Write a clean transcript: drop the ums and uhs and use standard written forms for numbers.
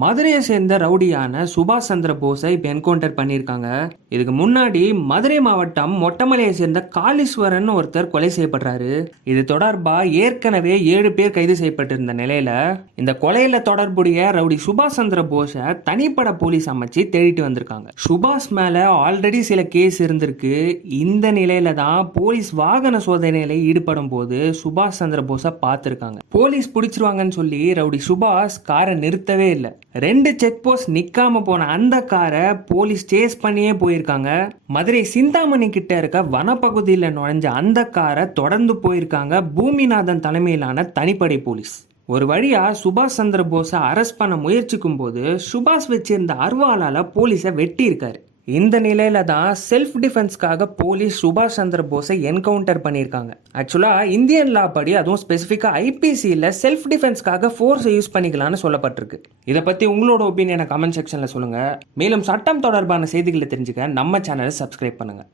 மதுரையை சேர்ந்த ரவுடியான சுபாஷ் சந்திர போஸை இப்போ என்கவுண்டர் பண்ணியிருக்காங்க. இதுக்கு முன்னாடி மதுரை மாவட்டம் மொட்டமலையை சேர்ந்த காளீஸ்வரன் ஒருத்தர் கொலை செய்யப்படுறாரு. இது தொடர்பா ஏற்கனவே 7 பேர் கைது செய்யப்பட்டிருந்த நிலையில இந்த கொலையில தொடர்புடைய ரவுடி சுபாஷ் சந்திர போஸை தனிப்பட போலீஸ் அமைச்சு தேடிட்டு வந்திருக்காங்க. சுபாஷ் மேல ஆல்ரெடி சில கேஸ் இருந்திருக்கு. இந்த நிலையில தான் போலீஸ் வாகன சோதனையில ஈடுபடும் போது சுபாஷ் சந்திர போஸை பார்த்திருக்காங்க. போலீஸ் பிடிச்சிருவாங்கன்னு சொல்லி ரவுடி சுபாஷ் காரை நிறுத்தவே இல்லை. 2 செக் போஸ்ட் நிக்காம போன அந்த காரை போலீஸ் சேஸ் பண்ணியே போயிருக்காங்க. மதுரை சிந்தாமணி கிட்ட இருக்க வனப்பகுதியில் நுழைஞ்ச அந்த காரை தொடர்ந்து போயிருக்காங்க பூமிநாதன் தலைமையிலான தனிப்படை போலீஸ். ஒரு வழியா சுபாஷ் சந்திர போஸை அரெஸ்ட் பண்ண முயற்சிக்கும் போது சுபாஷ் வச்சிருந்த அருவாளால போலீஸை வெட்டி இருக்காரு. இந்த நிலையில தான் செல்ஃப் டிஃபென்ஸ்க்காக போலீஸ் சுபாஷ் சந்திர போஸை என்கவுண்டர் பண்ணியிருக்காங்க. ஆக்சுவலாக இந்தியன் லா படி, அதுவும் ஸ்பெசிஃபிக்காக ஐபிசியில் செல்ஃப் டிஃபென்ஸ்க்காக ஃபோர்ஸை யூஸ் பண்ணிக்கலாம்னு சொல்லப்பட்டிருக்கு. இதை பற்றி உங்களோட ஒப்பீனியனை கமெண்ட் செக்ஷனில் சொல்லுங்கள். மேலும் சட்டம் தொடர்பான செய்திகளை தெரிஞ்சுக்க நம்ம சேனலை சப்ஸ்கிரைப் பண்ணுங்கள்.